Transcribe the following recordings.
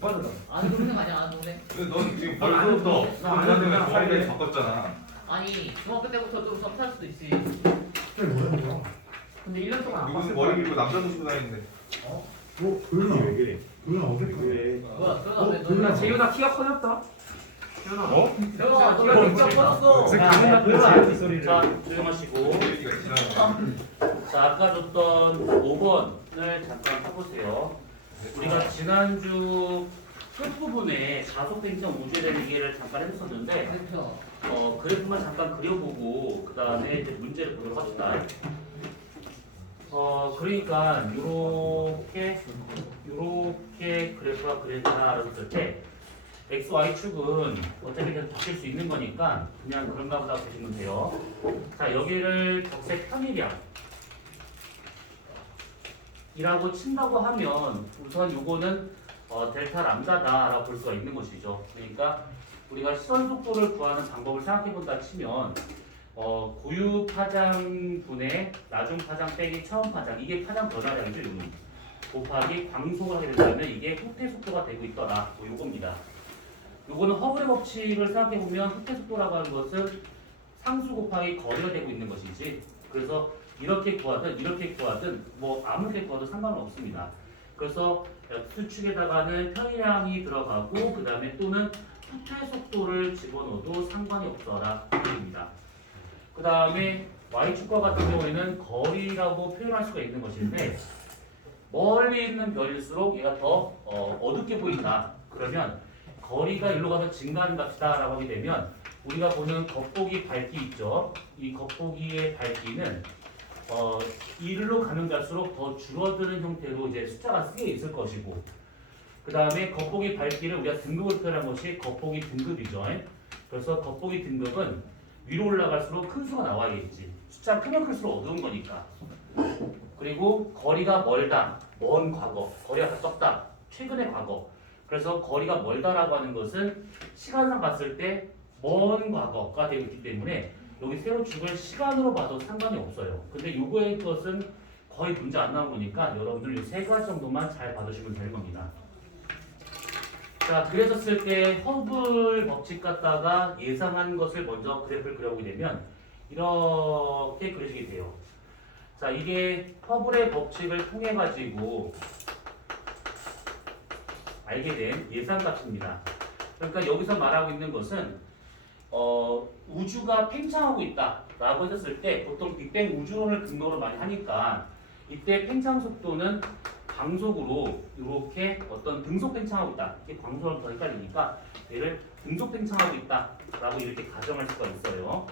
빠르다. 안 동생 아니야 안 동생? 근데 넌 지금 안 벌써부터 해. 나안 중학교 해. 때문에 바꿨잖아. 아니 중학교 때부터 좀 썸탈 수도 있지. 갑자기 뭐야? 근데 1년 동안 안 누군 봤을 머리 거야. 길고 남자도 쓰고 다니는데. 도윤아 왜 그래? 도윤아 어색해. 뭐야 그러다 왜 도윤아 너? 재윤아 키가 커졌다. 재윤아. 어? 내가 키가 너 진짜 커졌어. 커졌어. 야, 도윤아 소리를. 자, 조용하시고. 얘기가 지나가. 자, 아까 줬던 5번을 잠깐 해보세요. 우리가 지난주 끝부분에 가속 팽창 우주에 대한 얘기를 잠깐 해줬었는데, 그렇죠. 그래프만 잠깐 그려보고, 그 다음에 이제 문제를 보도록 합시다. 그러니까, 요렇게 그래프가 그려진다라고 했을 때, x, y 축은 어떻게든 바뀔 수 있는 거니까, 그냥 그런가 보다 보시면 돼요. 자, 여기를 적색 편의량. 이라고 친다고 하면 우선 요거는 델타 람다다라고 볼 수가 있는 것이죠. 그러니까 우리가 시선 속도를 구하는 방법을 생각해 본다 치면 고유 파장분의 나중 파장 빼기 처음 파장 이게 파장 변화량이죠. 요는 곱하기 광속을 하게 된다면 이게 후퇴 속도가 되고 있더라. 요겁니다. 요거는 허블의 법칙을 생각해 보면 후퇴 속도라고 하는 것은 상수 곱하기 거리가 되고 있는 것이지. 그래서 이렇게 구하든 뭐 아무렇게 구하도 상관은 없습니다. 그래서 X축에다가는 편의량이 들어가고 그 다음에 또는 후퇴 속도를 집어넣어도 상관이 없어라 입니다. 그 다음에 Y축과 같은 경우에는 거리라고 표현할 수가 있는 것인데 멀리 있는 별일수록 얘가 더 어둡게 보인다. 그러면 거리가 일로 가서 증가하는 값이다 라고 하게 되면 우리가 보는 겉보기 밝기 있죠. 이 겉보기의 밝기는 일로 가면 갈수록 더 줄어드는 형태로 이제 숫자가 쓰여 있을 것이고 그 다음에 겉보기 밝기를 우리가 등급을 표현한 것이 겉보기 등급이죠. 그래서 겉보기 등급은 위로 올라갈수록 큰 수가 나와야겠지. 숫자 크면 클수록 어두운 거니까. 그리고 거리가 멀다, 먼 과거, 거리가 가깝다, 최근의 과거. 그래서 거리가 멀다라고 하는 것은 시간상 봤을 때 먼 과거가 되고 있기 때문에 여기 세로축을 시간으로 봐도 상관이 없어요. 근데 요거의 것은 거의 문제 안 나온 거니까 여러분들 이 세 가지 정도만 잘 봐주시면 되는 겁니다. 자, 그랬었을 때 허블 법칙 갖다가 예상한 것을 먼저 그래프를 그려보게 되면 이렇게 그려지게 돼요. 자, 이게 허블의 법칙을 통해 가지고 알게 된 예상값입니다. 그러니까 여기서 말하고 있는 것은 우주가 팽창하고 있다라고 했었을 때 보통 빅뱅 우주론을 근거로 많이 하니까 이때 팽창 속도는 광속으로 이렇게 어떤 등속 팽창하고 있다. 이게 광속은 더 헷갈리니까 얘를 등속 팽창하고 있다라고 이렇게 가정할 수가 있어요.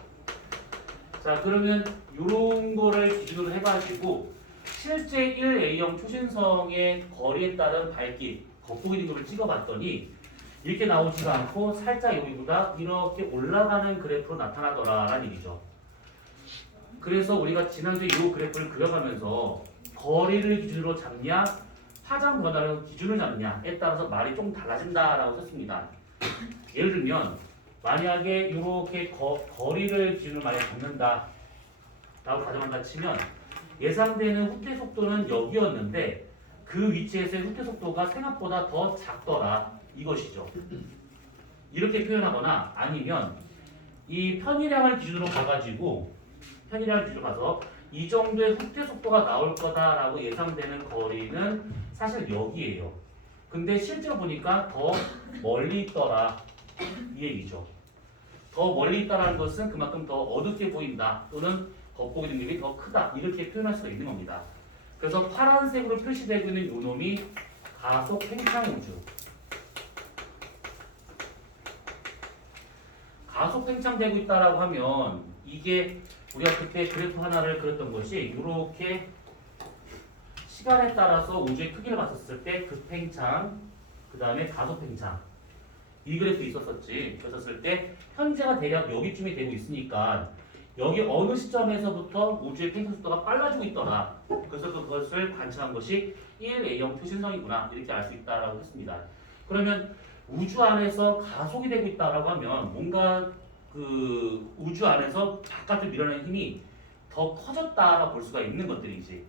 자, 그러면 이런 거를 기준으로 해가지고 실제 1A형 초신성의 거리에 따른 밝기 겉보기 등급을 찍어봤더니 이렇게 나오지가 않고 살짝 여기보다 이렇게 올라가는 그래프로 나타나더라라는 얘기죠. 그래서 우리가 지난주에 이 그래프를 그려가면서 거리를 기준으로 잡냐 파장 변화를 기준으로 잡냐에 따라서 말이 좀 달라진다라고 썼습니다. 예를 들면 만약에 이렇게 거리를 기준으로 만약 잡는다 라고 가정한다 치면 예상되는 후퇴 속도는 여기였는데 그 위치에서의 후퇴 속도가 생각보다 더 작더라 이것이죠. 이렇게 표현하거나 아니면 이 편의량을 기준으로 가가지고 편의량을 기준으로 가서 이 정도의 후퇴 속도가 나올 거다라고 예상되는 거리는 사실 여기예요. 근데 실제로 보니까 더 멀리 있더라 이 얘기죠. 더 멀리 있다라는 것은 그만큼 더 어둡게 보인다 또는 겉보기 능력이 더 크다 이렇게 표현할 수가 있는 겁니다. 그래서 파란색으로 표시되고 있는 요 놈이 가속 팽창 우주. 가속 팽창되고 있다라고 하면 이게 우리가 그때 그래프 하나를 그렸던 것이 이렇게 시간에 따라서 우주의 크기를 봤었을 때 급팽창, 그 다음에 가속 팽창 이 그래프 있었었지. 그랬었을 때 현재가 대략 여기쯤이 되고 있으니까 여기 어느 시점에서부터 우주의 팽창 속도가 빨라지고 있더라. 그래서 그것을 관측한 것이 1A형 초신성이구나 이렇게 알 수 있다라고 했습니다. 그러면 우주 안에서 가속이 되고 있다라고 하면 뭔가 그 우주 안에서 바깥으로 밀어내는 힘이 더 커졌다라고 볼 수가 있는 것들이지.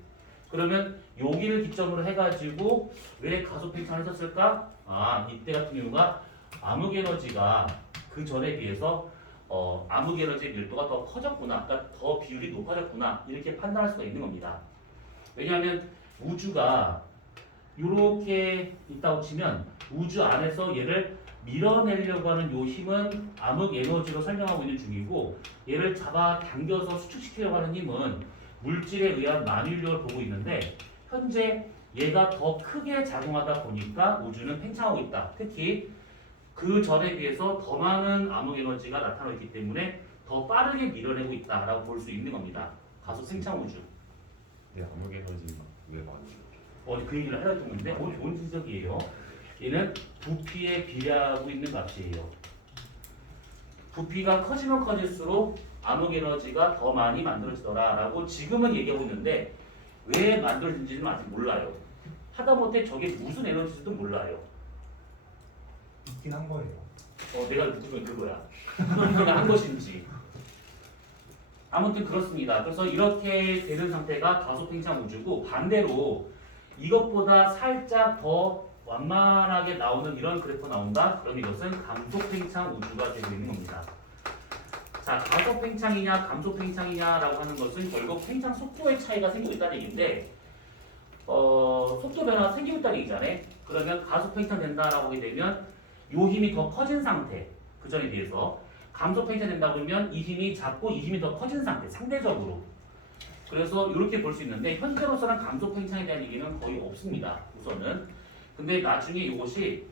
그러면 여기를 기점으로 해가지고 왜 가속 팽창을 했었을까? 아, 이때 같은 경우가 암흑 에너지가 그 전에 비해서 암흑 에너지의 밀도가 더 커졌구나, 그러니까 더 비율이 높아졌구나 이렇게 판단할 수가 있는 겁니다. 왜냐하면 우주가 이렇게 있다고 치면 우주 안에서 얘를 밀어내려고 하는 요 힘은 암흑 에너지로 설명하고 있는 중이고 얘를 잡아 당겨서 수축시키려고 하는 힘은 물질에 의한 만유력을 보고 있는데 현재 얘가 더 크게 작용하다 보니까 우주는 팽창하고 있다. 특히 그 전에 비해서 더 많은 암흑 에너지가 나타나고 있기 때문에 더 빠르게 밀어내고 있다라고 볼 수 있는 겁니다. 가속 팽창 우주. 네, 암흑 에너지 왜 많이? 그 얘기를 하려고 했는데 좋은 지적이에요. 얘는 부피에 비례하고 있는 값이에요. 부피가 커지면 커질수록 암흑 에너지가 더 많이 만들어지더라라고 지금은 얘기하고 있는데 왜 만들어진지는 아직 몰라요. 하다못해 저게 무슨 에너지인지도 몰라요. 있긴 한 거예요. 내가 누구면 그거야. 그거가 한 것인지. 아무튼 그렇습니다. 그래서 이렇게 되는 상태가 가속 팽창 우주고 반대로 이것보다 살짝 더 완만하게 나오는 이런 그래프가 나온다? 그럼 이것은 감속 팽창 우주가 되고 있는 겁니다. 자, 가속 팽창이냐 감속 팽창이냐라고 하는 것은 결국 팽창 속도의 차이가 생기고 있다는 얘기인데 속도 변화가 생기고 있다는 얘기잖아요. 그러면 가속 팽창 된다라고 하게 되면 요 힘이 더 커진 상태, 그 전에 비해서 감속 팽창 된다고 그러면 이 힘이 작고 이 힘이 더 커진 상태, 상대적으로. 그래서 이렇게 볼 수 있는데 현재로서는 감속 팽창에 대한 얘기는 거의 없습니다. 우선은. 근데 나중에 이것이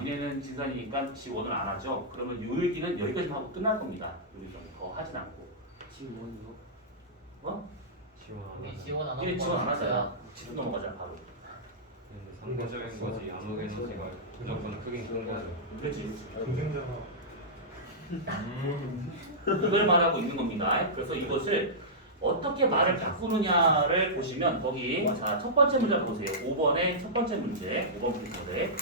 니네는 진산이니까 지원을 안 하죠. 그러면 요 얘기는 여기까지만 하고 끝날 겁니다. 여기서 더 하진 않고. 지원이요? 어? 우리 지원 안 하고 얘네 지원 안 바로 하잖아. 지금 넘어가잖아 바로. 상대적인 거지 암흑 에너지가 무조건 크긴 큰 거죠. 그렇지. 동생자가 그걸 말하고 있는 겁니다. 그래서 이것을 어떻게 말을 바꾸느냐를 보시면 거기 자, 첫 번째 문제 보세요. 5번의 첫 번째 문제. 5번 문제.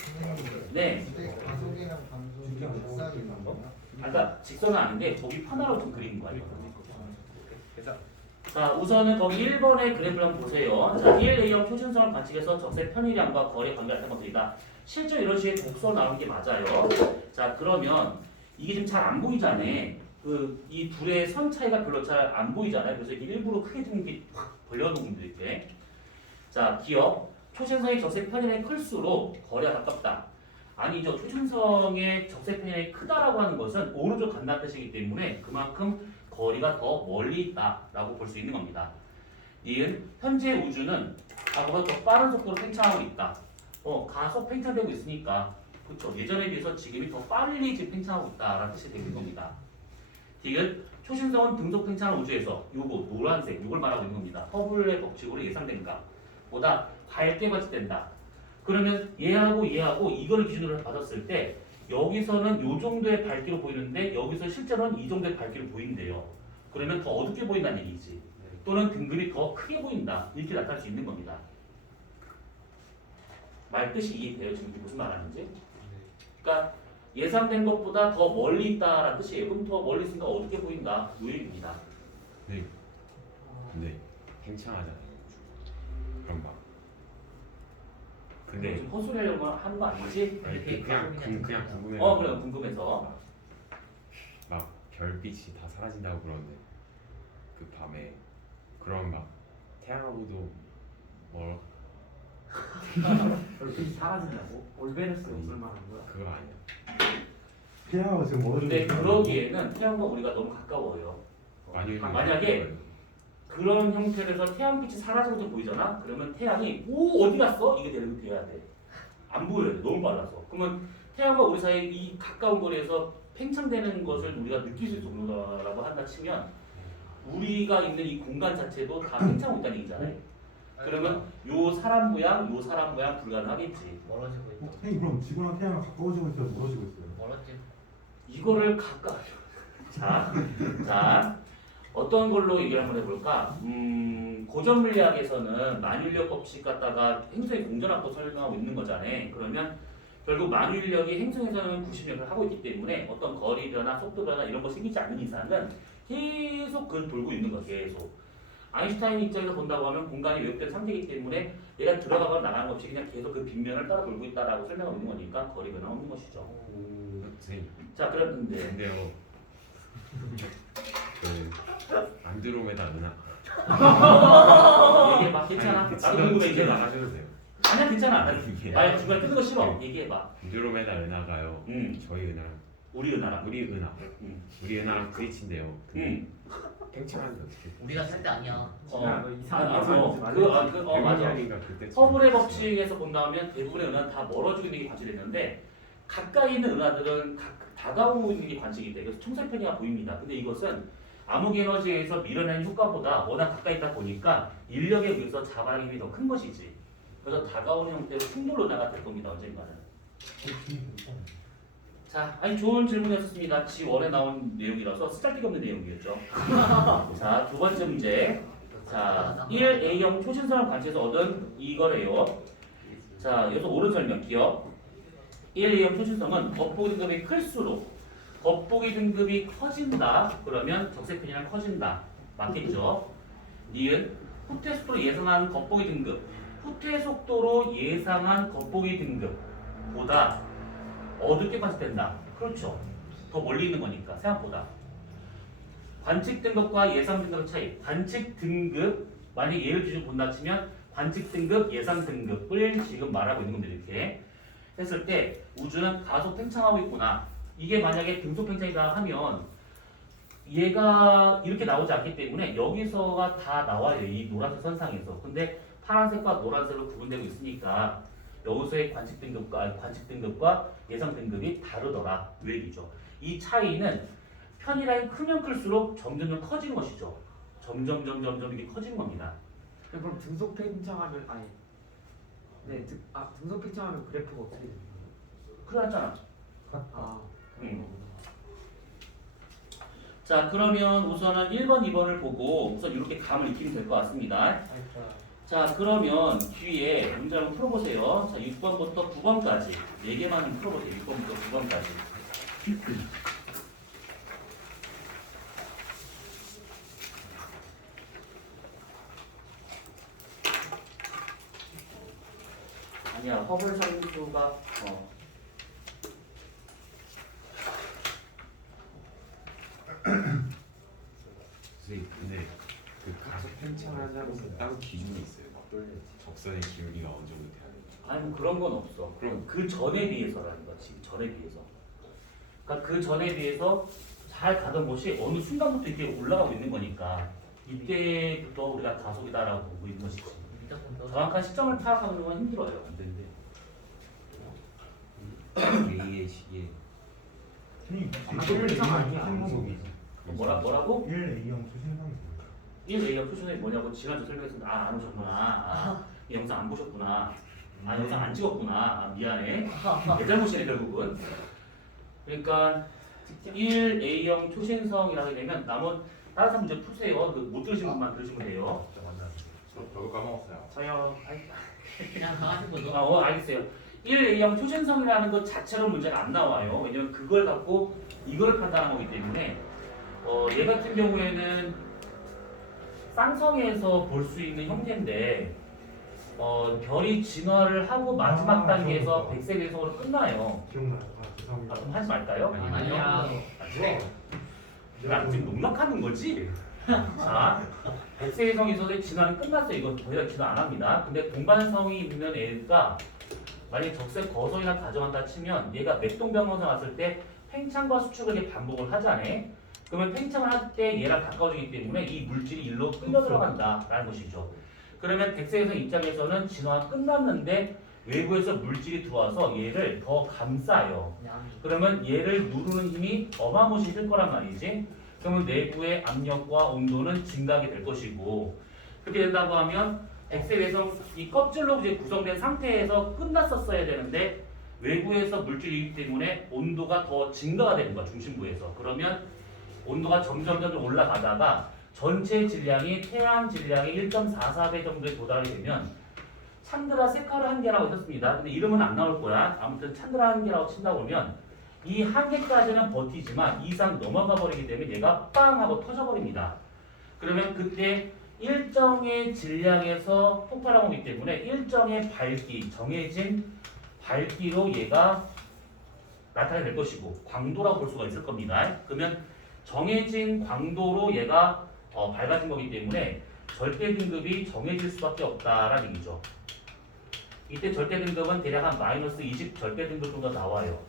네. 가속이랑 감속이 직사이는 거야? 아까 직선은 아닌데 거기 편화로 좀 그린 거예요. 자, 우선은 거기 1번의 그래프를 한번 보세요. 자, DLA형 표준성을 관측해서 적색 편의량과 거래 관계를 나타낸 것들이다. 실제 이런 식의 독서 나오는 게 맞아요. 자, 그러면 이게 지금 잘 안 보이잖아요. 이 둘의 선 차이가 별로 잘 안 보이잖아요. 그래서 이게 일부러 크게 좀 이렇게 확 벌려놓은 겁니다. 이렇게. 자, 기억. 초신성의 적색 편의량이 클수록 거래가 가깝다. 아니죠. 초신성의 적색 편의량이 크다라고 하는 것은 오른쪽 간다는 뜻이기 때문에 그만큼 거리가 더 멀리 있다라고 볼 수 있는 겁니다. 이은 현재 우주는 과거보다 더 빠른 속도로 팽창하고 있다. 가속 팽창되고 있으니까 그렇죠. 예전에 비해서 지금이 더 빨리 지금 팽창하고 있다라는 뜻이 되는 겁니다. 디귿 초신성은 등속 팽창한 우주에서 요거 노란색 요걸 말하고 있는 겁니다. 허블의 법칙으로 예상된 값보다 밝게 관측된다. 그러면 얘하고 이거를 기준으로 받았을 때 여기서는 요 정도의 밝기로 보이는데 여기서 실제로는 이 정도의 밝기로 보인대요. 그러면 더 어둡게 보인다는 얘기지. 또는 등급이 더 크게 보인다. 이렇게 나타날 수 있는 겁니다. 말 뜻이 이해돼요? 지금 무슨 말하는지? 그러니까 예상된 것보다 더 멀리 있다라는 뜻이에요. 그럼 더 멀리 있으니까 어둡게 보인다. 요 얘기입니다. 네. 근데 팽창하잖아요. 그럼 막 근데 지금 헛소리 하려고 하는 거 아니지? 아니, 이렇게 그냥 궁금해. 그래 궁금해서. 막 별빛이 다 사라진다고 그러는데 그 밤에 그럼 막 태양하고도 뭐 별빛이 사라진다고? 올베르스 없을 만한 거야? 그거 아니야. 태양하고 지금 뭐 근데 그러기에는 태양과 우리가 너무 가까워요. 만약에 그런 형태로 해서 태양빛이 사라지고 좀 보이잖아? 그러면 태양이 어디 갔어? 이게 돼야 돼. 안 보여야 돼. 너무 빨라서. 그러면 태양과 우리 사이 이 가까운 거리에서 팽창되는 것을 우리가 느낄 수 있을 정도라고 한다 치면 우리가 있는 이 공간 자체도 다 팽창하고 있다는 얘기잖아요. 그러면 요 사람 모양 불가능하겠지. 멀어지고 있다. 선생님 그럼 지구랑 태양은 가까워지고 있어요? 멀어지고 있어요? 멀어지. 이거를 가까이 자 어떤 걸로 얘기를 한번 해볼까? 고전 물리학에서는 만유인력 법칙 갖다가 행성의 공전압도 설명하고 있는 거잖아요. 그러면 결국 만유인력이 행성에서는 90역을 하고 있기 때문에 어떤 거리 변화, 속도 변화 이런 거 생기지 않는 이상은 계속 그걸 돌고 있는 거예요. 계속. 아인슈타인 입장에서 본다고 하면 공간이 왜곡된 상태이기 때문에 얘가 들어가거나 나가는 것 없이 그냥 계속 그 빗면을 따라 돌고 있다라고 설명하고 있는 거니까 거리 변화 없는 것이죠. 선생님 자, 그런데 근데요 그 안드로메다 은하 얘기해봐. 괜찮아. 나도 궁금해. 이제 얘기해봐. 나가셔도 돼요. 아니야, 괜찮아. 이게 말 중간에 끊는 거 싫어. 얘기해봐. 안드로메다 은하가요. 저희 은하랑 우리 은하랑. 우리 은하 우리 은하랑 부딪힌대요. 근데 응. 팽창하는데 어떻게? 우리가 살 때 아니야. 진아, 너 이상한 맞아. 맞아. 그때 허블의 법칙에서 본다면 대부분의 은하는 다 멀어지고 있는 게 관측이 되는데 가까이 있는 은하들은 다가오고 있는 게 관측이 돼. 그래서 총살 편이가 보입니다. 근데 이것은 암흑 에너지에서 밀어내는 효과보다 워낙 가까이 있다 보니까 인력에 비해서 자발의 힘이 더 큰 것이지. 그래서 다가오는 형태로 충돌 은하가 될 겁니다. 언젠가는. 자, 아니 좋은 질문이었습니다. G1에 나온 내용이라서 쓰잘데기 없는 내용이었죠. 자, 두 번째 문제. 자, 1A형 초신성을 관측해서 얻은 이거래요. 자, 여기서 옳은 설명 기억. 1A형 초신성은 겉보기 등급이 클수록 겉보기 등급이 커진다. 그러면 적색 편이랑 커진다. 맞겠죠? 니은 후퇴 속도로 예상한 겉보기 등급. 후퇴 속도로 예상한 겉보기 등급보다 어둡게 관측된다. 그렇죠. 더 멀리 있는 거니까 생각보다. 관측 등급과 예상 등급의 차이. 관측 등급 만약 예를 기준 본다 치면 관측 등급, 예상 등급을 지금 말하고 있는 겁니다. 이렇게 했을 때 우주는 가속 팽창하고 있구나. 이게 만약에 등속 팽창이다 하면 얘가 이렇게 나오지 않기 때문에 여기서가 다 나와요. 이 노란색 선상에서. 근데 파란색과 노란색으로 구분되고 있으니까 여기서의 관측 등급과 예상 등급이 다르더라. 그 얘기죠. 이 차이는 편이라인 크면 클수록 점점 커지는 것이죠. 점점 이렇게 커지는 겁니다. 그럼 등속 팽창하면 아니. 네, 등속 팽창하면 그래프가 어떻게 되는 거예요? 그러잖아. 아, 자, 그러면 우선은 1번, 2번을 보고 우선 이렇게 감을 익히면 될 것 같습니다. 자, 그러면 뒤에 문제를 한번 풀어보세요. 자, 6번부터 9번까지 4개만 풀어보세요. 6번부터 9번까지. 아니야, 허블 상수가 선생님 근데 그 가속 팽창하자고 따로 기준이 있어요. 적선의 기울기가 어느 정도 돼야 돼요? 아니 뭐 그런 건 없어. 그럼 그 전에 비해서라는 거지. 전에 비해서. 그러니까 그 전에 비해서 잘 가던 곳이 어느 순간부터 이렇게 올라가고 있는 거니까 이때부터 우리가 가속이다라고 보고 있는 것이지. 정확한 시점을 파악하는 건 힘들어요. 안 되는데. A의 시계 뭐라고? 1A형 초신성이 1A형 표준이 뭐냐고 지난주 설명했었는데 안 오셨구나. 이 영상 안 보셨구나. 영상 안 찍었구나. 미안해. 내 잘못이네 결국은. 그러니까 1A형 초신성이라고 하게 되면 남은 다른 사람 문제 푸세요. 못 들으신 분만 들으시면 돼요. 저도 까먹었어요. 저요. 그냥 강아지 거죠. 알겠어요. 1A형 초신성이라는 것 자체로 문제가 안 나와요. 왜냐면 그걸 갖고 이거를 판단한 거기 때문에 얘 같은 경우에는 쌍성에서 볼 수 있는 형태인데 별이 진화를 하고 마지막 단계에서 백색 외성으로 끝나요. 기억나요? 죄송합니다. 그럼 하지 말까요? 아니야. 그래? 나 지금 농락하는 거지? 자, 백색 외성에서의 진화는 끝났어요. 이건 거의 다 진화 안 합니다. 근데 동반성이 있는 애가 만약 적색 거성이나 가정한다 치면 얘가 맥동병원에 왔을 때 팽창과 수축을 이렇게 반복을 하잖아. 그러면 팽창을 할 때 얘랑 가까워지기 때문에 이 물질이 일로 끌려 들어간다라는 것이죠. 그러면 백색에서 입장에서는 진화가 끝났는데 외부에서 물질이 들어와서 얘를 더 감싸요. 그러면 얘를 누르는 힘이 어마무시해질 거란 말이지. 그러면 내부의 압력과 온도는 증가하게 될 것이고 그렇게 된다고 하면 백색에서 이 껍질로 이제 구성된 상태에서 끝났었어야 되는데 외부에서 물질이 있기 때문에 온도가 더 증가가 되는 거야 중심부에서. 그러면 온도가 점점 올라가다가 전체 질량이 태양 질량의 1.44배 정도에 도달하게 되면 찬드라 세카르 한계라고 있었습니다. 근데 이름은 안 나올 거야. 아무튼 찬드라 한계라고 친다 보면 이 한계까지는 버티지만 이 이상 넘어가 버리기 때문에 얘가 빵 하고 터져버립니다. 그러면 그때 일정의 질량에서 폭발하고 있기 때문에 일정의 밝기, 정해진 밝기로 얘가 나타나게 될 것이고 광도라고 볼 수가 있을 겁니다. 그러면 정해진 광도로 얘가 밝아진 거기 때문에 절대 등급이 정해질 수밖에 없다라는 얘기죠. 이때 절대 등급은 대략 한 마이너스 20 절대 등급 정도 나와요.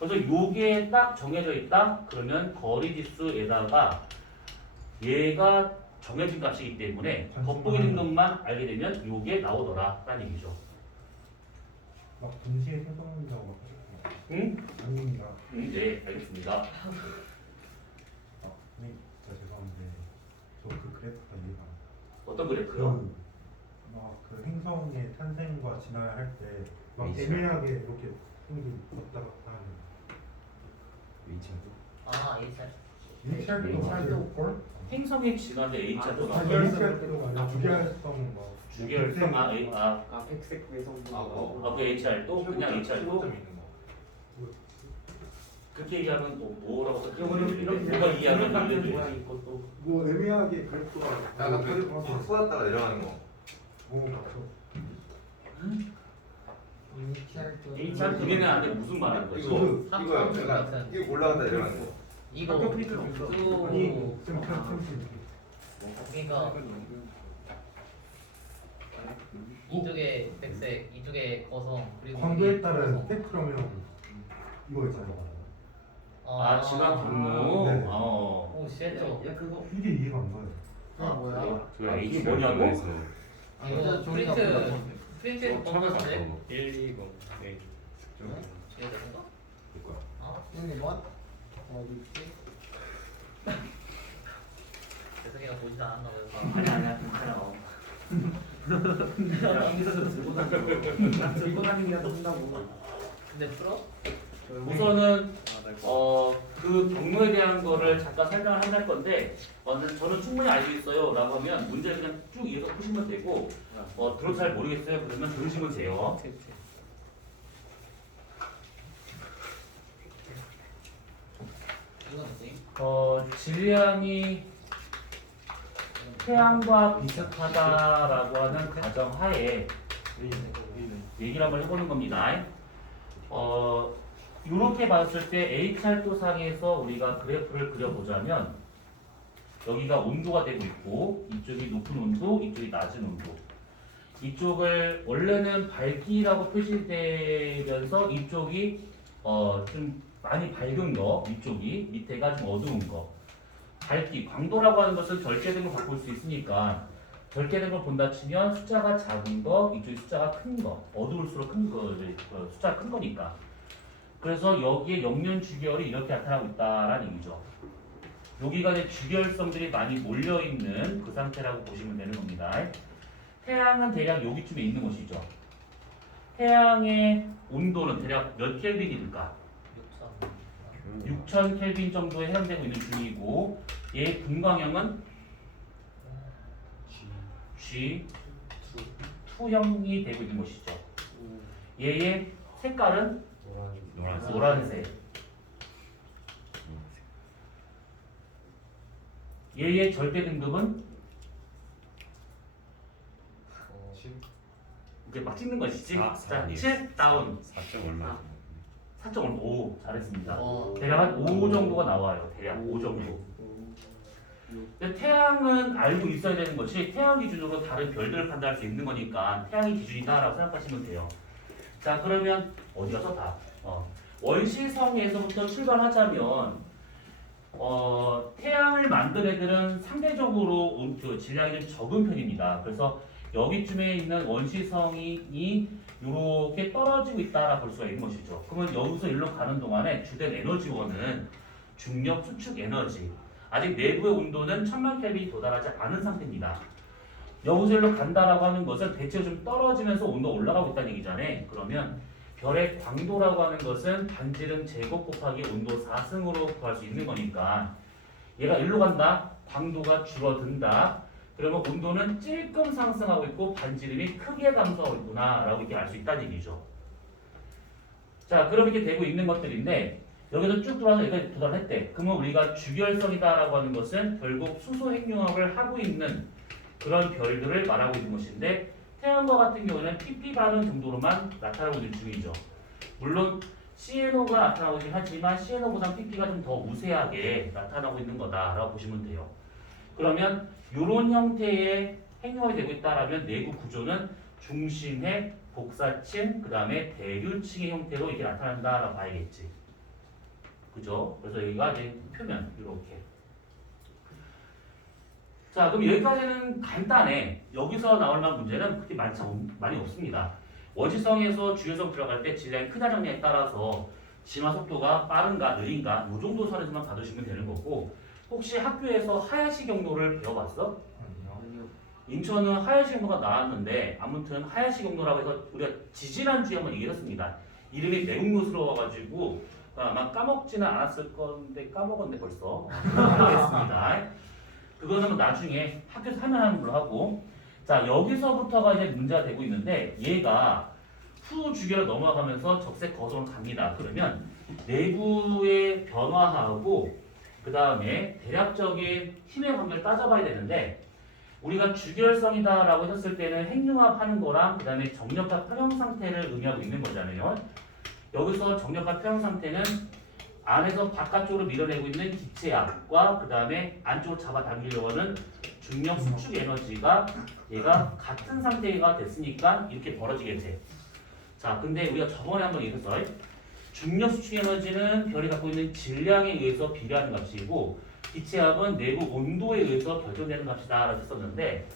그래서 요게 딱 정해져 있다? 그러면 거리 지수에다가 얘가 정해진 값이기 때문에 겉보기 등급만 알게 되면 요게 나오더라라는 얘기죠. 막 동시에 생성한다고 응? 아닙니다. 네, 알겠습니다. 아, 네, 진짜 죄송한데 저 그 그래프가 이해가 안 가요. 어떤 그래프요? 그 행성의 탄생과 진화를 할 때 막 위치를. 애매하게 이렇게 형도 왔다 갔다 하는 H도 아 HR. 일찰도 걸? 행성의 진화대 H자도 아니 나와요. 일찰도 아니라 주결성 뭐 주결성 아 아 백색 외성분. 그 HR도 그냥 HR도 있는 거. 그렇게 얘기하면 뭐라고 이거는 이렇게 누가 이해하면 같은 알려줄 수 모양이 있고 또 뭐 애매하게 그래프가 약간 그확 쏟았다가 내려가는 거. 뭐 맞죠? HR 그게는 안돼 무슨 말하는 거지? 이거요. 약간 이거 올라갔다 내려가는 거. 이거 학교 필요는 없어. 아니 쭉 좀 그러니까 이쪽에 백색, 이쪽에 거성 그리고 광도에 여기 따른 거성. 스펙트럼형 이거 있잖아요. 아 진화 경로. 네. 오 쉣. 야 그거 이게 이해가 안 가요. 아, 뭐야? 그 아, 이게 H 뭐냐고? 결과에서 이거 프린트에서 본 건데. 1, 2, 0, 네. 이게 되는가? 그거야. 아 여기 뭐? 어디 있지? 재석이가 보지도 않았나 봐요. 아니야 괜찮아. 여기서 들고 다니고 들고 다니기라도 한다고. 근데 풀어? 우선은 그 경로에 대한 거를 잠깐 설명을 할 건데 저는 충분히 알고 있어요 라고 하면 문제 그냥 쭉 이어서 푸시면 되고 들어도 잘 모르겠어요 그러면 들으시면 돼요. 이건 뭐지? 질량이 태양과 비슷하다라고 하는 가정하에 얘기를 한번 해보는 겁니다. 이렇게 봤을 때 H활도상에서 우리가 그래프를 그려보자면 여기가 온도가 되고 있고 이쪽이 높은 온도, 이쪽이 낮은 온도. 이쪽을 원래는 밝기라고 표시되면서 이쪽이 좀 많이 밝은 거, 이쪽이 밑에가 좀 어두운 거. 밝기, 광도라고 하는 것은 절대된 걸 바꿀 수 있으니까 절대된 걸 본다 치면 숫자가 작은 거, 이쪽이 숫자가 큰 거, 어두울수록 큰 거, 숫자가 큰 거니까. 그래서 여기에 역련 주결이 이렇게 나타나고 있다라는 얘기죠. 여기가 이제 주결성들이 많이 몰려 있는 그 상태라고 보시면 되는 겁니다. 태양은 대략 여기쯤에 있는 것이죠. 태양의 온도는 대략 몇 켈빈일까? 6000 켈빈 정도에 해당되고 있는 중이고 얘의 분광형은 G2형이 되고 있는 것이죠. 얘의 색깔은 노란색. 얘의 절대 등급은 이렇게 막 찍는 것이지. 자, 7 다운. 4점 얼마? 4.5 잘했습니다. 어. 대략 한 5 정도가 나와요. 대략 5 정도. 근데 태양은 알고 있어야 되는 것이 태양 기준으로 다른 별들을 판단할 수 있는 거니까 태양이 기준이다라고 생각하시면 돼요. 자 그러면 어디 가서 봐. 원시성에서부터 출발하자면 태양을 만든 애들은 상대적으로 그 질량이 좀 적은 편입니다. 그래서 여기쯤에 있는 원시성이 이렇게 떨어지고 있다라 볼 수가 있는 것이죠. 그러면 여기서 일로 가는 동안에 주된 에너지원은 중력 수축 에너지. 아직 내부의 온도는 1000만 켈빈이 도달하지 않은 상태입니다. 여기서 일로 간다라고 하는 것은 대체로 좀 떨어지면서 온도가 올라가고 있다는 얘기잖아요. 그러면 별의 광도라고 하는 것은 반지름 제곱 곱하기 온도 4승으로 구할 수 있는 거니까 얘가 일로 간다. 광도가 줄어든다. 그러면 온도는 찔끔 상승하고 있고 반지름이 크게 감소하고 있구나 라고 이렇게 알 수 있다는 얘기죠. 자 그럼 이렇게 되고 있는 것들인데 여기서 쭉 돌아서 여기까지 도달했대. 그러면 우리가 주결성이다 라고 하는 것은 결국 수소 핵융합을 하고 있는 그런 별들을 말하고 있는 것인데 태양과 같은 경우에는 pp 반응 정도로만 나타나고 있는 중이죠. 물론 CNO가 나타나고 있긴 하지만 CNO보다 pp가 좀 더 우세하게 나타나고 있는 거다라고 보시면 돼요. 그러면 이런 형태의 핵융합이 되고 있다라면 내부 구조는 중심의 복사층, 그 다음에 대류층의 형태로 이렇게 나타난다라고 봐야겠지. 그죠? 그래서 여기가 이제 표면 이렇게. 자, 그럼 여기까지는 간단해. 여기서 나올 만한 문제는 그렇게 많이 없습니다. 원시성에서 주요성 들어갈 때 질량이 크다느냐에 따라서 진화 속도가 빠른가 느린가 이 정도 선에서만 받으시면 되는 거고, 혹시 학교에서 하야시 경로를 배워봤어? 아니요. 인천은 하야시 경로가 나왔는데 아무튼 하야시 경로라고 해서 우리가 지지난주에 한번 얘기했습니다. 이름이 매국노스러워가지고 아마 까먹지는 않았을 건데 까먹었네 벌써. 알겠습니다. 그거는 나중에 학교에서 하는 걸로 하고, 자 여기서부터가 이제 문제가 되고 있는데 얘가 후 주기로 넘어가면서 적색 거성으로 갑니다. 그러면 내부의 변화하고 그 다음에 대략적인 힘의 관계를 따져봐야 되는데, 우리가 주결성이다라고 했을 때는 핵융합하는 거랑 그 다음에 정력화 평형 상태를 의미하고 있는 거잖아요. 여기서 정력화 평형 상태는 안에서 바깥쪽으로 밀어내고 있는 기체압과 그 다음에 안쪽으로 잡아당기려고 하는 중력 수축 에너지가 얘가 같은 상태가 됐으니까 이렇게 벌어지겠지. 자, 근데 우리가 저번에 한번 얘기했어. 중력 수축 에너지는 별이 갖고 있는 질량에 의해서 비례하는 값이고 기체압은 내부 온도에 의해서 결정되는 값이다 라고 했었는데,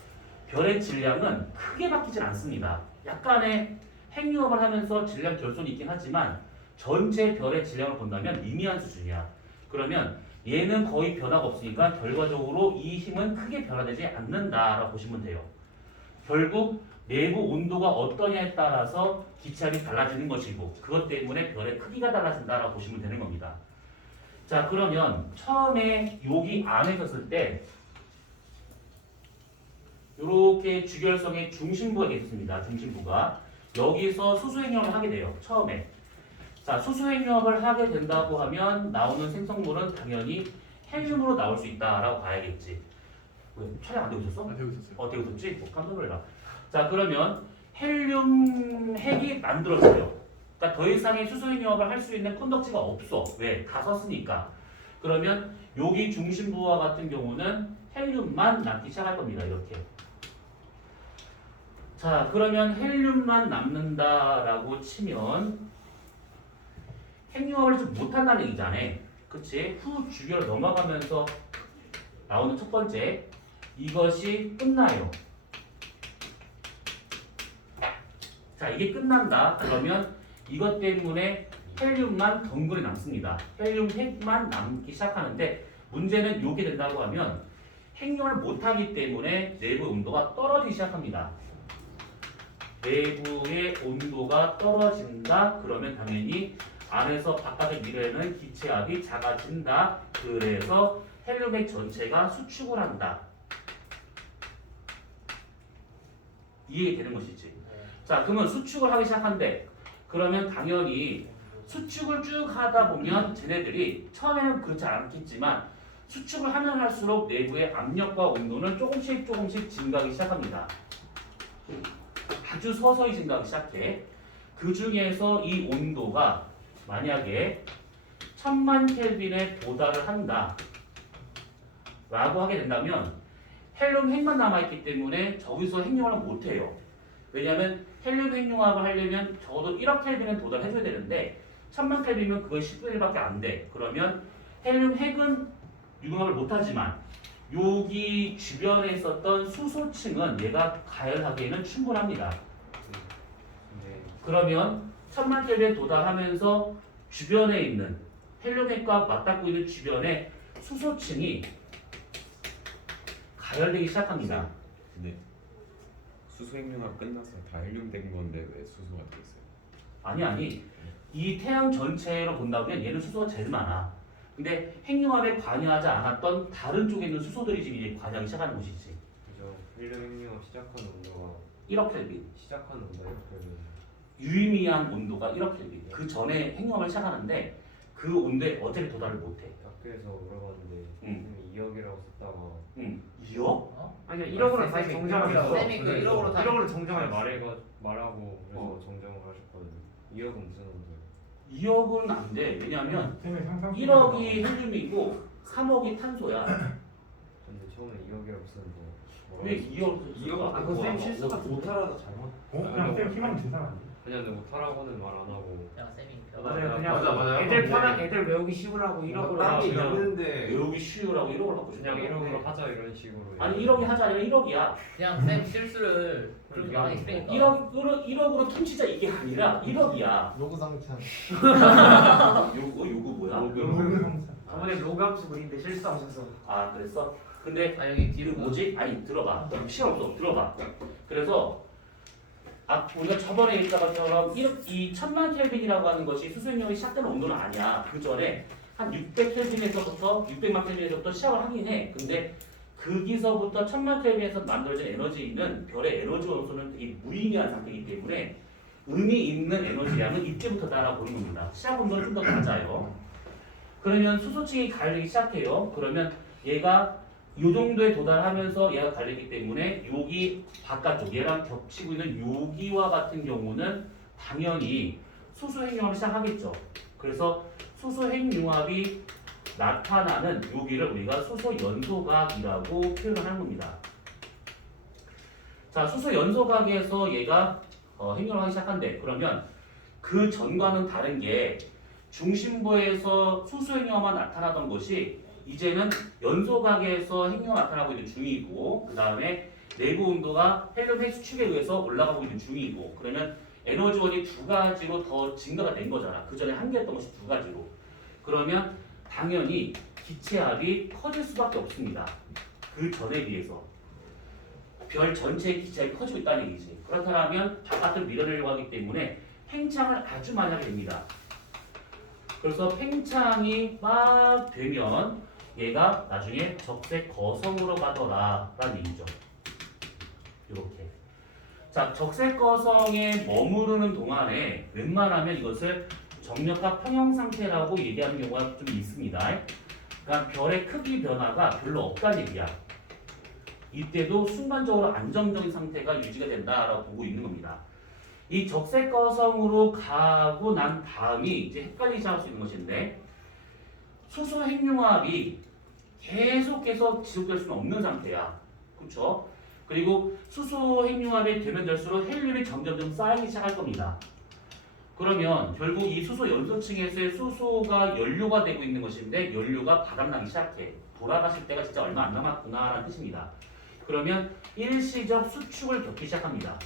별의 질량은 크게 바뀌진 않습니다. 약간의 핵융합을 하면서 질량 결손이 있긴 하지만 전체 별의 질량을 본다면 미미한 수준이야. 그러면 얘는 거의 변화가 없으니까 결과적으로 이 힘은 크게 변화되지 않는다라고 보시면 돼요. 결국 내부 온도가 어떠냐에 따라서 기체압이 달라지는 것이고 그것 때문에 별의 크기가 달라진다라고 보시면 되는 겁니다. 자, 그러면 처음에 여기 안에 있었을 때 이렇게 주결성의 중심부가 있습니다. 중심부가 여기서 수소핵융합을 하게 돼요. 처음에. 자, 수소핵융합을 하게 된다고 하면 나오는 생성물은 당연히 헬륨으로 나올 수 있다라고 봐야겠지. 왜? 촬영 안 되고 있었어? 안 되고 있었어요. 되고 있었지? 깜짝 놀래라. 자, 그러면 헬륨 핵이 만들어져요. 그러니까 더 이상의 수소핵융합을 할 수 있는 컨덕지가 없어. 왜? 다 썼으니까. 그러면 여기 중심부와 같은 경우는 헬륨만 남기 시작할 겁니다. 이렇게. 자, 그러면 헬륨만 남는다라고 치면 핵융합을 좀 못한다는 얘기잖아. 그치? 후 주기로 넘어가면서 나오는 첫 번째, 이것이 끝나요. 자, 이게 끝난다. 그러면 이것 때문에 헬륨만 덩굴이 남습니다. 헬륨 핵만 남기 시작하는데, 문제는 이게 된다고 하면 핵융합을 못하기 때문에 내부 온도가 떨어지기 시작합니다. 내부의 온도가 떨어진다. 그러면 당연히 안에서 바깥에 밀어내는 기체압이 작아진다. 그래서 헬륨 핵 전체가 수축을 한다. 이해되는 것이지. 자, 그러면 수축을 하기 시작한데, 그러면 당연히 수축을 쭉 하다 보면 쟤네들이 처음에는 그렇지 않겠지만 수축을 하면 할수록 내부의 압력과 온도는 조금씩 증가하기 시작합니다. 아주 서서히 증가하기 시작해. 그 중에서 이 온도가 만약에 1000만 켈빈에 도달을 한다 라고 하게 된다면 헬륨 핵만 남아있기 때문에 저기서 핵융합을 못해요. 왜냐하면 헬륨 핵융합을 하려면 적어도 1억 켈빈은 도달해줘야 되는데 1000만 켈빈이면 그건 10분의 1밖에 안 돼. 그러면 헬륨 핵은 융합을 못하지만 여기 주변에 있었던 수소층은 얘가 가열하기에는 충분합니다. 그러면 1000만 켈빈에 도달하면서 주변에 있는 헬륨 핵과 맞닿고 있는 주변에 수소층이 가열되기 시작합니다. 근데 수소핵융합 끝나서 다 헬륨 된 건데 왜 수소가 되겠어요? 아니 이 태양 전체로 본다면 얘는 수소가 제일 많아. 근데 핵융합에 관여하지 않았던 다른 쪽에 있는 수소들이 지금 이제 관여하기 시작하는 것이지. 그죠. 헬륨 핵융합 시작한 온도가 1억 켈빈. 시작한 온도요? 유의미한 온도가 1억 켈빈. 그 전에 핵융합을 시작하는데 그 그 온도에 어차피 도달을 못해. 학교에서 물어봤는데 응. 2억이라고 썼다가 2억? 어? 아니 1억으로 다시 쌤이 정정하셨어. 쌤이 그 1억으로 다 1억으로 정정하셨어. 말하고 그래서 정정을 하셨거든요. 2억은 무슨 온도예요? 2억은 안 돼. 왜냐하면 쌤의 상상 1억이 헬륨이고 3억이 탄소야. 근데 처음에 2억이라고 썼는데 왜 2억? 아, 그거 쌤 실수가 오타라도 잘못. 그냥 쌤 희망 제 사람 아니에요? 그냥 오타라고는 말 안 하고 그냥 쌤이 맞아요. 그냥 맞아요. 애들 편한 애들 외우기 쉬우라고 1억으로 땀이 그냥 있는데 외우기 쉬우라고 1억을 받고 그냥 싶냐고. 1억으로 하자 이런 식으로. 아니 1억이 하자 아니라 1억이야. 그냥 쌤 실수를 그렇게 많이 했으니까 1억으로 퉁치자 이게 아니라 1억이야. 로그 상찬. 요거 뭐야? 로그 상사. 저번에 로그 함수 그리는데 실수하셔서 아 그랬어? 근데 아 여기 그 뒤로 뭐지? 아니 들어봐. 시간 없어. 들어봐. 그래서 우리가 저번에 얘기했던 것처럼 이 1000만 켈빈이라고 하는 것이 수소연료이 시작되는 온도는 아니야. 그 전에 한 600켈빈에서부터 600만 켈빈에서부터 시작을 하긴 해. 근데 거기서부터 1000만 켈빈에서 만들어진 에너지는 별의 에너지 원소는 되게 무의미한 상태이기 때문에 의미 있는 에너지 양은 이때부터다라고 보는 겁니다. 시작 온도는 좀 더 낮아요. 그러면 수소층이 갈리기 시작해요. 그러면 얘가 이 정도에 도달하면서 얘가 갈리기 때문에 여기 바깥쪽 얘랑 겹치고 있는 여기와 같은 경우는 당연히 수소 핵융합을 시작하겠죠. 그래서 수소 핵융합이 나타나는 여기를 우리가 수소 연소각이라고 표현을 하는 겁니다. 자, 수소 연소각에서 얘가 핵융합하기 시작한대. 그러면 그 전과는 다른 게 중심부에서 수소 핵융합만 나타나던 것이 이제는 연소각에서 핵융합이 나타나고 있는 중이고 그 다음에 내부 온도가 헬륨 핵 수축에 의해서 올라가고 있는 중이고 그러면 에너지원이 두 가지로 더 증가가 된 거잖아. 그 전에 한 개였던 것이 두 가지로. 그러면 당연히 기체압이 커질 수밖에 없습니다. 그 전에 비해서. 별 전체의 기체압이 커지고 있다는 얘기지. 그렇다면 바깥을 밀어내려고 하기 때문에 팽창을 아주 많이 하게 됩니다. 그래서 팽창이 막 되면 얘가 나중에 적색 거성으로 가더라 라는 얘기죠. 이렇게. 자, 적색 거성에 머무르는 동안에 웬만하면 이것을 정력과 평형 상태라고 얘기하는 경우가 좀 있습니다. 그러니까 별의 크기 변화가 별로 없다는 얘기야. 이때도 순간적으로 안정적인 상태가 유지가 된다라고 보고 있는 겁니다. 이 적색 거성으로 가고 난 다음이 이제 헷갈리기 시작할 수 있는 것인데 수소 핵융합이 계속해서 지속될 수는 없는 상태야. 그렇죠? 그리고 수소 핵융합이 되면 될수록 헬륨이 점점 쌓이기 시작할 겁니다. 그러면 결국 이 수소 연소층에서의 수소가 연료가 되고 있는 것인데 연료가 바닥나기 시작해. 돌아가실 때가 진짜 얼마 안 남았구나라는 뜻입니다. 그러면 일시적 수축을 겪기 시작합니다.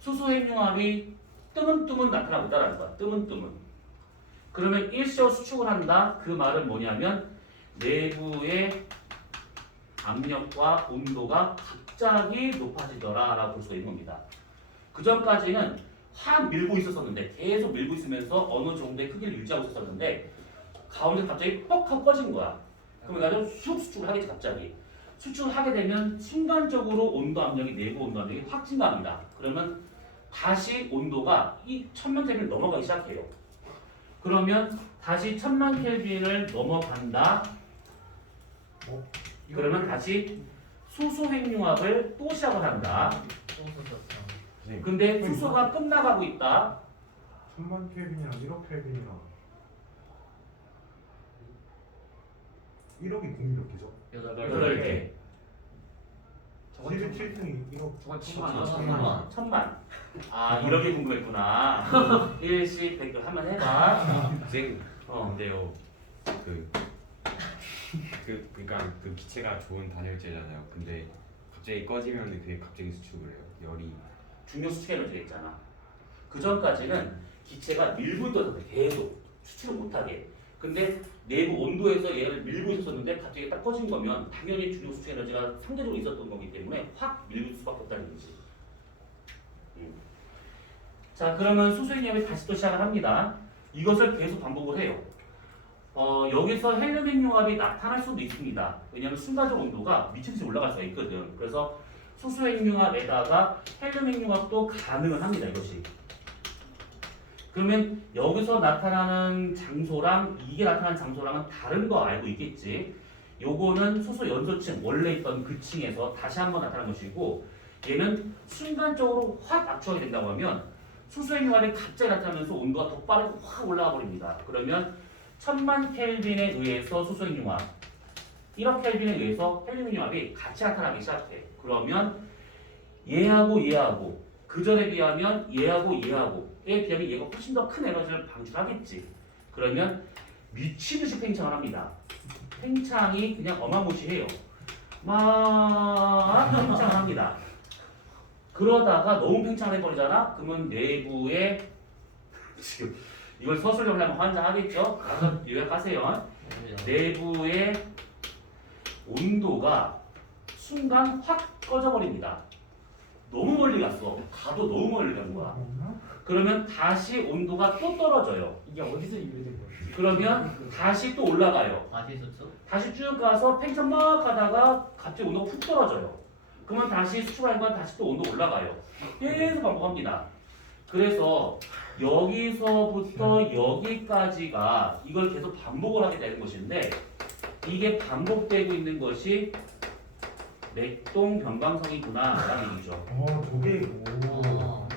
수소 핵융합이 뜨문뜨문 나타나고 있다는 거야. 뜨문뜨문. 그러면 일시적 수축을 한다. 그 말은 뭐냐면 내부의 압력과 온도가 갑자기 높아지더라라고 볼 수가 있는 겁니다. 그 전까지는 확 밀고 있었는데 계속 밀고 있으면서 어느 정도의 크기를 유지하고 있었는데 가운데 갑자기 뻑 하고 꺼진 거야. 그러면 나중에 쑥 수축을 하겠지 갑자기. 수축을 하게 되면 순간적으로 온도 압력이 내부 온도 압력이 확 증가합니다. 그러면 다시 온도가 이 1000만 켈빈을 넘어가기 시작해요. 그러면 다시 1000만 켈빈을 넘어간다. 그러면 다시 수소 핵융합을 또 시작을 한다. 근데 수소가 끝나가고 있다. 1000만 켈빈이랑 1억 켈빈이랑 1억이 공이 몇 개죠? 8개. 7층이 1억. 저건 천만. 1000만. 아, 이렇게 궁금했구나. 일시 댓글 한번 해봐. 선생님 어. 근데요 그러니까 그 기체가 좋은 단열재잖아요. 근데 갑자기 꺼지면 그게 갑자기 수축을 해요. 열이. 중력 수축 에너지가 있잖아. 그 전까지는 기체가 밀고 있던 계속 수축을 못하게. 근데 내부 온도에서 얘를 밀고 있었는데 갑자기 딱 꺼진 거면 당연히 중력 수축 에너지가 상대적으로 있었던 거기 때문에 확 밀릴 수밖에 없다는 거지. 자, 그러면 수소 핵융합이 다시 또 시작을 합니다. 이것을 계속 반복을 해요. 여기서 헬륨 핵융합이 나타날 수도 있습니다. 왜냐하면 순간적 온도가 미친 듯이 올라갈 수가 있거든. 그래서 수소 핵융합에다가 헬륨 핵융합도 가능은 합니다. 이것이. 그러면 여기서 나타나는 장소랑 이게 나타나는 장소랑은 다른 거 알고 있겠지. 요거는 수소 연소층 원래 있던 그 층에서 다시 한번 나타난 것이고 얘는 순간적으로 확 압축하게 된다고 하면 수소의 융합이 갑자기 나타나면서 온도가 더 빠르게 확 올라가 버립니다. 그러면 1000만 켈빈에 의해서 수소의 융합 1억 켈빈에 의해서 헬륨 융합이 같이 나타나기 시작해. 그러면 얘하고 얘하고 그 전에 비하면 얘하고 얘하고에 비하면 얘가 훨씬 더 큰 에너지를 방출하겠지. 그러면 미치듯이 팽창을 합니다. 팽창이 그냥 어마무시해요. 막 팽창을 합니다. 그러다가 너무 팽창을 해버리잖아? 그러면 내부에 지금 이걸 서술로 하려면 환장하겠죠? 가서 요약하세요. 내부의 온도가 순간 확 꺼져버립니다. 너무 멀리 갔어. 가도 너무 멀리 간 거야. 그러면 다시 온도가 또 떨어져요. 이게 어디서 유래된 거예요? 그러면 다시 또 올라가요. 어디 있었죠? 다시 쭉 가서 팽창 막 하다가 갑자기 온도가 푹 떨어져요. 그러면 다시 수축하는 건 다시 또 온도 올라가요. 계속 반복합니다. 그래서 여기서부터 여기까지가 이걸 계속 반복을 하게 되는 것인데 이게 반복되고 있는 것이 맥동 변광성이구나라는 얘기죠. 저게 어.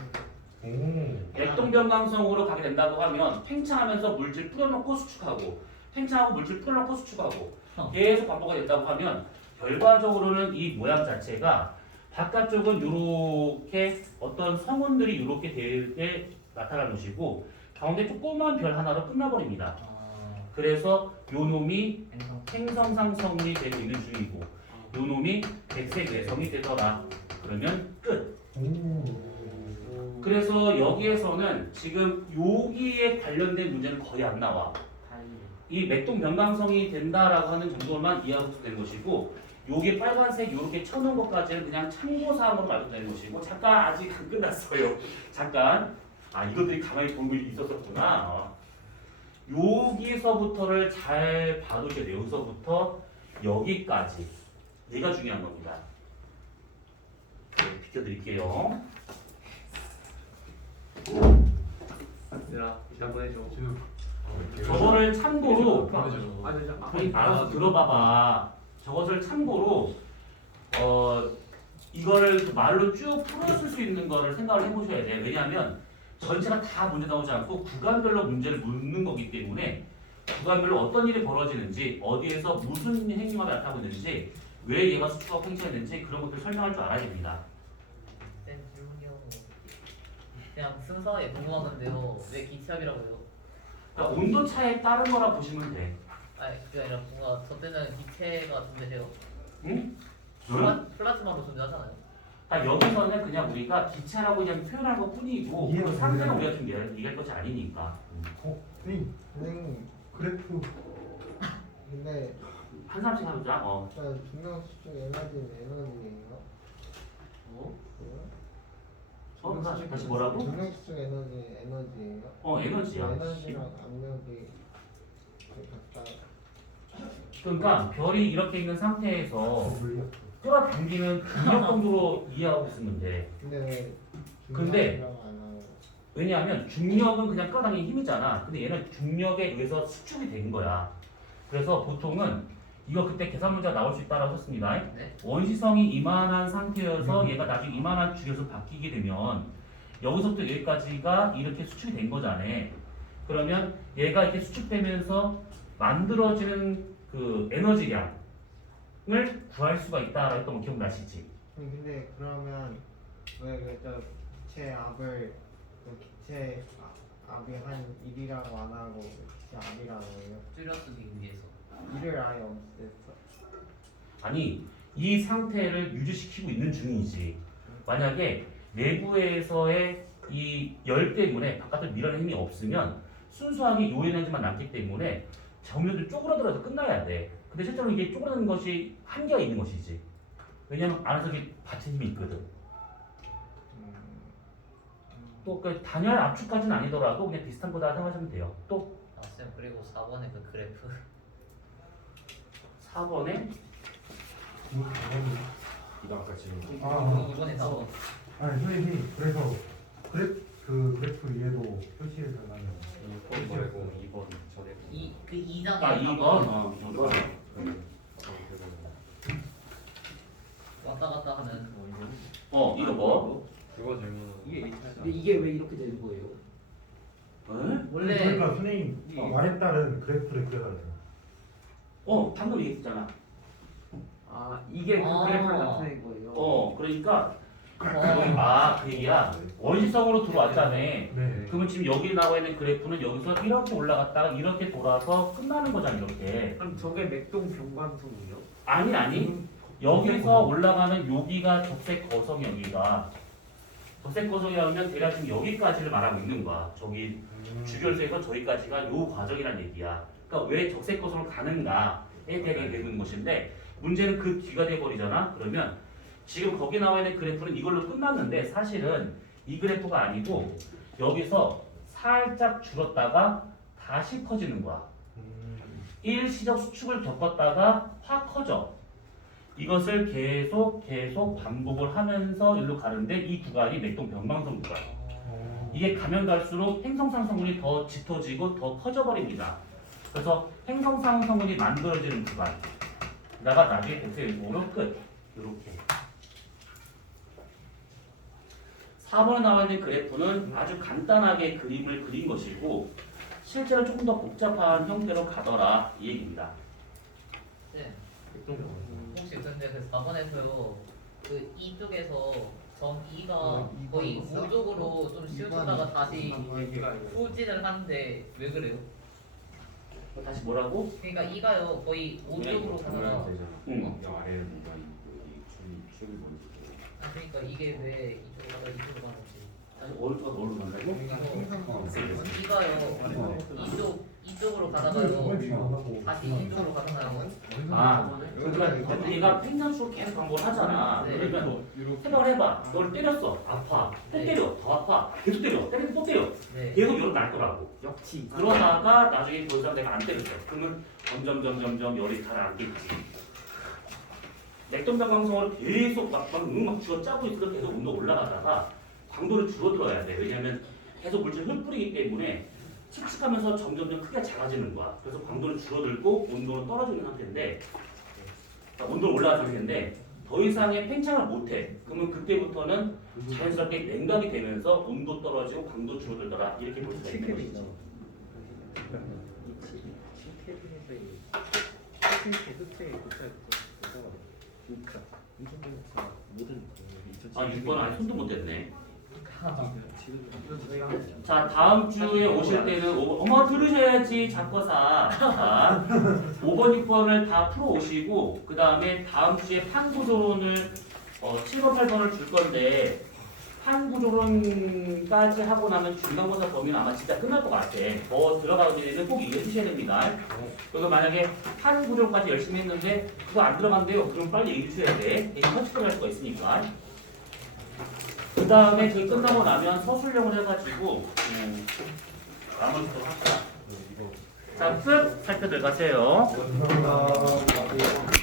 맥동 변광성으로 가게 된다고 하면 팽창하면서 물질 풀어놓고 수축하고 팽창하고 물질 풀어놓고 수축하고 계속 반복이 된다고 하면 결과적으로는 이 모양 자체가 바깥쪽은 이렇게 어떤 성운들이 이렇게 되게 나타나는 것이고 가운데 조그만 별 하나로 끝나버립니다. 그래서 요 놈이 행성상 성이 되고 있는 중이고 요 놈이 백색 내성이 되더라. 그러면 끝. 그래서 여기에서는 지금 여기에 관련된 문제는 거의 안 나와. 이 맥동 변광성이 된다라고 하는 정도만 이해하고 되는 것이고 요게 빨간색 요렇게 쳐놓은 것까지는 그냥 참고사항으로 말도 되는 것이고 잠깐 아직 안 끝났어요. 잠깐 이것들이 가만히 본물이 있었었구나. 여기서부터를 잘 봐두셔야 돼요. 여기서부터 여기까지 얘가 중요한 겁니다. 비켜드릴게요. 얘들아 이제 한번 해줘. 저거를 참고로 아, 알아서 들어봐봐. 저것을 참고로 이거를 말로 쭉 풀었을 수 있는 거를 생각을 해보셔야 돼. 왜냐하면 전체가 다 문제 나오지 않고 구간별로 문제를 묻는 거기 때문에 구간별로 어떤 일이 벌어지는지 어디에서 무슨 행위가 나타나고 있는지 왜 얘가 수축하고 팽창했는지 그런 것들 설명할 줄 알아야 됩니다. 쌤 질문이요. 그냥 순서에 궁금한데요. 왜 기체압이라고요? 그러니까 온도 차에 따른 거라 보시면 돼. 아니 그게 아니라 뭔가 저 때는 기체가 존재해요. 응? 플라즈마로 존재하잖아요. 여기서는 그냥 우리가 기체라고 그냥 표현한 것 뿐이고 이해가 그 상태는 되네요. 우리가 좀 얘기할 것이 아니니까. 선생님 그래프 근데 한 사람씩 해보자. 중력 수축 에너지는 에너지예요? 다시 뭐라고? 중력 수축 에너지는 에너지예요? 에너지야. 에너지랑 압력이 가까이. 그러니까 별이 이렇게 있는 상태에서 끌어당기는 중력 정도로 이해하고 있으면 돼. 근데 왜 근데 중력이라고 안 하고? 왜냐하면 중력은 그냥 끌어당기는 힘이잖아. 근데 얘는 중력에 의해서 수축이 된 거야. 그래서 보통은 이거 그때 계산 문제가 나올 수 있다고 하셨습니다. 네. 원시성이 이만한 상태여서 얘가 나중에 이만한 줄여서 바뀌게 되면 여기서부터 여기까지가 이렇게 수축이 된 거잖아. 그러면 얘가 이렇게 수축되면서 만들어지는 그 에너지량을 구할 수가 있다라고 했던 거 기억나시지? 근데 그러면 왜저 기체 압을 기체 압이 한 1이라고 안 하고 기체 압이라고 해요? 줄여쓰기 위해서. 1을 아예 없앴어? 아니 이 상태를 유지시키고 있는 중이지. 만약에 내부에서의 이 열 때문에 바깥을 밀어내는 힘이 없으면 순수하게 요 에너지만 남기 때문에 정면도 쪼그라들어서 끝나야 돼. 근데 실제로 이게 쪼그라드는 것이 한계가 있는 것이지. 왜냐면 안에서 이게 받친 힘이 있거든. 또 그 단열 압축까지는 아니더라도 그냥 비슷한 거다 생각하시면 돼요. 또 쌤 그리고 4번에 그 그래프. 4번에 이거 아까 지금 이번에 4번. 아니 선생님 그래서 그 그래프 위에도 표시해서 아 2번. 이거. 왔다 갔다 하는 뭐 이거 뭐? 그거 질문. 근데 이게 왜 이렇게 되는 거예요? 원래 그러니까 선생님 말에 따른 그래프를 그려달래요. 방금 얘기했잖아. 아 이게 그 아. 그래프를 나타낸 거예요. 그러니까 어, 그 얘기야. 원시성으로 들어왔다며. 네. 그러면 지금 여기 나와 있는 그래프는 여기서 이렇게 올라갔다가 이렇게 돌아서 끝나는 거잖아, 이렇게. 그럼 저게 맥동 병관성이에요? 아니. 여기서 올라가는 여기가 적색 거성 여기가. 적색 거성이라면 대략 지금 여기까지를 말하고 있는 거야. 저기 주결소에서 저기까지가 요 과정이란 얘기야. 그러니까 왜 적색 거성으로 가는가에 대해 되는 것인데 문제는 그 뒤가 돼버리잖아. 그러면 지금 거기 나와 있는 그래프는 이걸로 끝났는데 사실은 이 그래프가 아니고 여기서 살짝 줄었다가 다시 커지는 거야. 일시적 수축을 겪었다가 확 커져. 이것을 계속 반복을 하면서 일로 가는데 이 구간이 맥동 변방성 구간. 이게 가면 갈수록 행성상성분이 더 짙어지고 더 커져버립니다. 그래서 행성상성분이 만들어지는 구간. 나가 나중에 보세요. 이거로 끝. 이렇게. 4번에 나와 있는 그래프는 아주 간단하게 그림을 그린 것이고 실제로 조금 더 복잡한 형태로 가더라 이 얘기입니다. 네. 혹시 근데 그 4번에서요 그 이쪽에서 전 2가 거의 우쪽으로 좀 씌워주다가 다시 후진을 하는데 왜 그래요? 다시 뭐라고? 그러니까 2가요 거의 우쪽으로 가다가 응. 여 아래를 뭔가 이 축을 보여주고. 그러니까 이게 왜 이쪽으로 가다 이쪽으로 가는지 다시 오른쪽과 어디로 간다고? 이가요 이쪽으로 가다가요 다시 이쪽으로 가잖아요. 그러니까 우리가 팽창수로 계속 반복을 하잖아. 네. 그러면 생각을 해봐. 너를 때렸어. 아파. 또 네. 때려. 더 아파. 계속 때려. 때리고 또 때려. 네. 계속 열은 날 거라고. 역시. 그러다가 나중에 더 이상 내가 안 때렸어. 그러면 점점 열이 가라앉겠지. 맥동병광성으로 계속 막 쥐어 짜고 있어서 계속 온도 올라가다가 강도를 줄어들어야 돼. 왜냐면 계속 물질 흩뿌리기 때문에 칙칙하면서 점점 크게 작아지는 거야. 그래서 광도는 줄어들고 온도는 떨어지는 상태인데 온도는 올라가는 상태인데 더 이상의 팽창을 못해. 그러면 그때부터는 자연스럽게 냉각이 되면서 온도 떨어지고 광도 줄어들더라. 이렇게 볼 수가 있는 것이지. 아 6번 아직 손도 못 댔네. 자 다음 주에 오실 때는 5번 어머 들으셔야지 작거사. 자 5번 6번을 다 풀어 오시고 그 다음에 다음 주에 판구조론을 7번 8번을 줄 건데 판구조론까지 하고 나면 중간고사 범위는 아마 진짜 끝날 것 같아. 더 들어가기 전에는 꼭 이해해 주셔야 됩니다. 그래서 만약에 판구조론까지 열심히 했는데 그거 안 들어간대요. 그럼 빨리 얘기해 주셔야 돼. 이게 터치를 할 수가 있으니까. 그 다음에 저희 끝나고 나면 서술형을 해가지고 나머지도 합시다. 자, 끝 살펴 들어가세요. 감사합니다.